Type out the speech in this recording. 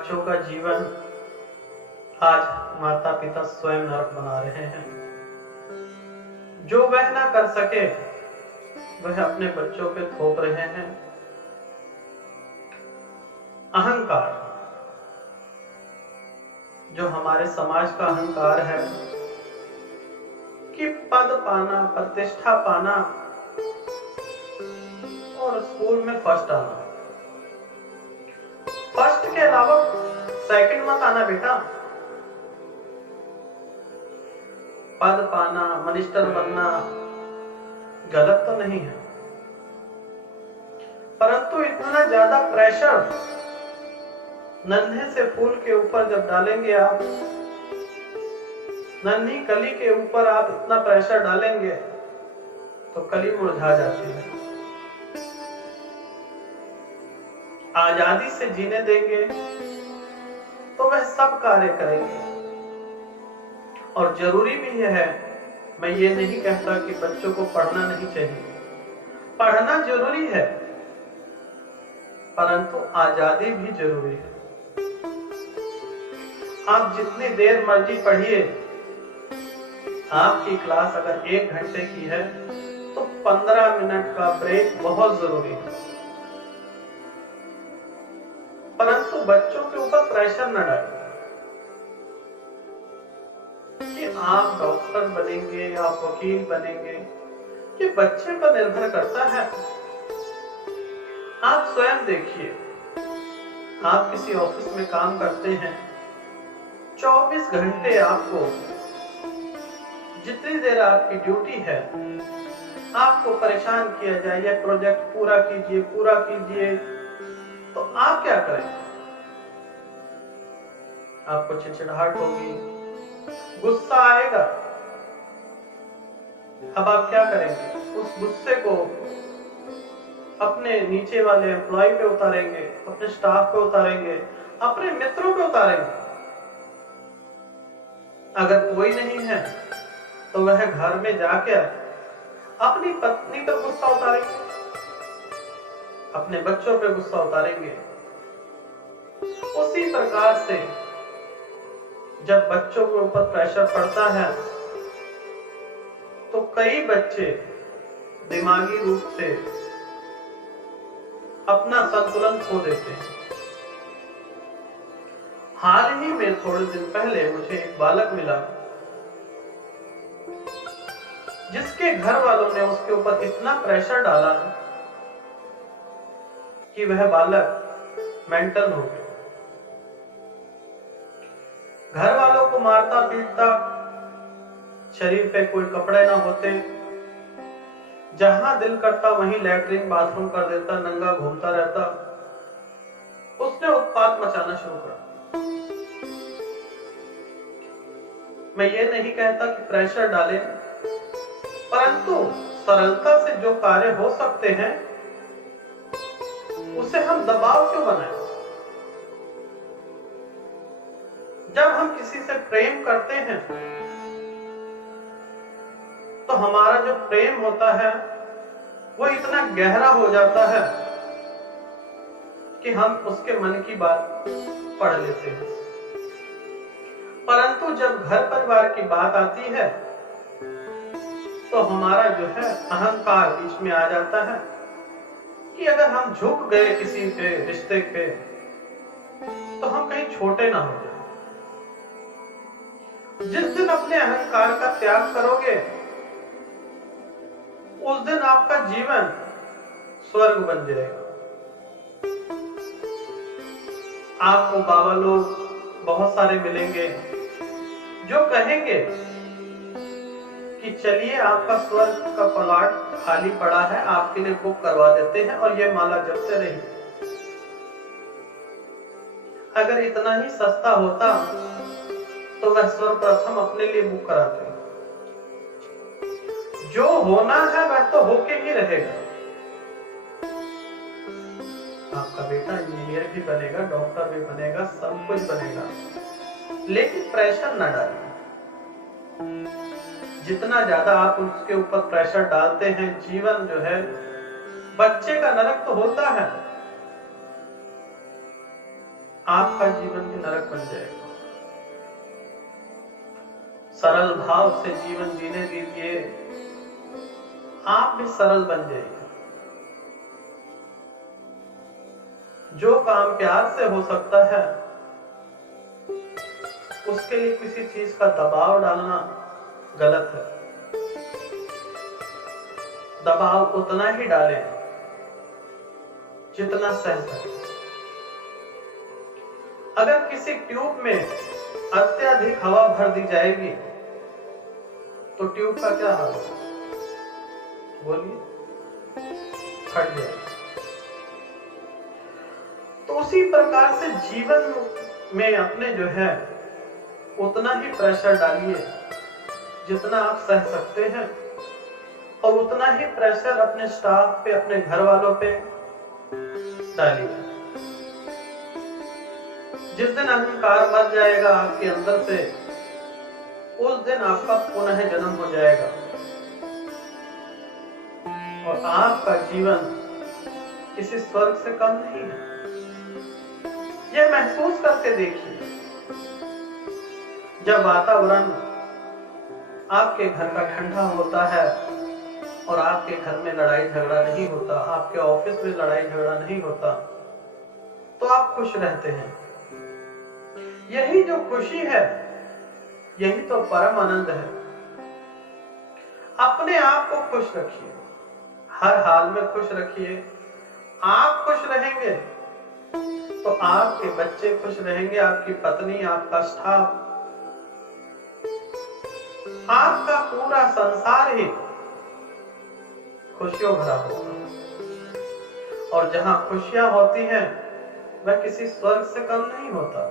बच्चों का जीवन आज माता पिता स्वयं नरक बना रहे हैं। जो वह ना कर सके वह अपने बच्चों पे थोप रहे हैं। अहंकार, जो हमारे समाज का अहंकार है कि पद पाना, प्रतिष्ठा पाना और स्कूल में फर्स्ट आना। फर्स्ट के अलावा सेकंड मत आना बेटा। पद पाना, मिनिस्टर बनना गलत तो नहीं है, परंतु इतना ज्यादा प्रेशर नन्हे से फूल के ऊपर जब डालेंगे आप, नन्ही कली के ऊपर आप इतना प्रेशर डालेंगे तो कली मुरझा जाती है। आजादी से जीने देंगे तो वह सब कार्य करेंगे। और जरूरी भी है, मैं ये नहीं कहता कि बच्चों को पढ़ना नहीं चाहिए, पढ़ना जरूरी है, परंतु आजादी भी जरूरी है। आप जितनी देर मर्जी पढ़िए, आपकी क्लास अगर 1 घंटे की है तो 15 मिनट का ब्रेक बहुत जरूरी है। परंतु बच्चों के ऊपर प्रेशर न डालें कि आप डॉक्टर बनेंगे, आप वकील बनेंगे। ये बच्चे पर निर्भर करता है। आप स्वयं देखिए, आप किसी ऑफिस में काम करते हैं, 24 घंटे आपको, जितनी देर आपकी ड्यूटी है, आपको परेशान किया जाए, यह प्रोजेक्ट पूरा कीजिए, पूरा कीजिए, तो आप क्या करेंगे? आपको चिड़चिड़ाहट होगी, गुस्सा आएगा। अब आप क्या करेंगे? उस गुस्से को अपने नीचे वाले एम्प्लॉय पे उतारेंगे, अपने स्टाफ पे उतारेंगे, अपने मित्रों पे उतारेंगे। अगर कोई नहीं है तो वह घर में जाके अपनी पत्नी पर गुस्सा उतारेंगे, अपने बच्चों पे गुस्सा उतारेंगे। उसी प्रकार से जब बच्चों के ऊपर प्रेशर पड़ता है तो कई बच्चे दिमागी रूप से अपना संतुलन खो देते हैं। हाल ही में थोड़े दिन पहले मुझे एक बालक मिला जिसके घर वालों ने उसके ऊपर इतना प्रेशर डाला कि वह बालक मेंटल हो गया। घर वालों को मारता पीटता, शरीर पे कोई कपड़े ना होते, जहां दिल करता वहीं लैट्रिन बाथरूम कर देता, नंगा घूमता रहता। उसने उत्पात मचाना शुरू कर। मैं ये नहीं कहता कि प्रेशर डालें, परंतु सरलता से जो कार्य हो सकते हैं उसे हम दबाव क्यों बनाएं? जब हम किसी से प्रेम करते हैं तो हमारा जो प्रेम होता है वो इतना गहरा हो जाता है कि हम उसके मन की बात पढ़ लेते हैं। परंतु जब घर परिवार की बात आती है तो हमारा जो है अहंकार बीच में आ जाता है कि अगर हम झुक गए किसी पे, रिश्ते पे, तो हम कहीं छोटे ना हो जाए। जिस दिन अपने अहंकार का त्याग करोगे उस दिन आपका जीवन स्वर्ग बन जाएगा। आपको बाबा लोग बहुत सारे मिलेंगे जो कहेंगे कि चलिए आपका स्वर्ग का प्लॉट खाली पड़ा है, आपके लिए बुक करवा देते हैं और ये माला जपते रहिए। अगर इतना ही सस्ता होता तो वह सर्वप्रथम अपने लिए बुक कराते। जो होना है वह तो होके ही रहेगा। आपका बेटा इंजीनियर भी बनेगा, डॉक्टर भी बनेगा, सब कुछ बनेगा, लेकिन प्रेशर न डालें। जितना ज्यादा आप उसके ऊपर प्रेशर डालते हैं, जीवन जो है बच्चे का नरक तो होता है। आपका जीवन भी नरक बन जाएगा। सरल भाव से जीवन जीने दीजिए, आप भी सरल बन जाइए। जो काम प्यार से हो सकता है उसके लिए किसी चीज का दबाव डालना गलत है। दबाव उतना ही डालें जितना सह सके। अगर किसी ट्यूब में अत्यधिक हवा भर दी जाएगी तो ट्यूब का क्या हाल होगा? बोलिए, फट जाएगी। तो उसी प्रकार से जीवन में अपने जो है उतना ही प्रेशर डालिए जितना आप सह सकते हैं, और उतना ही प्रेशर अपने स्टाफ पे, अपने घर वालों पे डालिए। जिस दिन अहंकार मर जाएगा आपके अंदर से, उस दिन आपका पुनः जन्म हो जाएगा और आपका जीवन किसी स्वर्ग से कम नहीं है। यह महसूस करके देखिए, जब वातावरण आपके घर का ठंडा होता है और आपके घर में लड़ाई झगड़ा नहीं होता, आपके ऑफिस में लड़ाई झगड़ा नहीं होता, तो आप खुश रहते हैं। यही जो खुशी है, यही तो परम आनंद है। अपने आप को खुश रखिए, हर हाल में खुश रखिए। आप खुश रहेंगे तो आपके बच्चे खुश रहेंगे, आपकी पत्नी, आपका स्टाफ, आपका पूरा संसार ही खुशियों भरा होगा। और जहां खुशियां होती हैं वह किसी स्वर्ग से कम नहीं होता।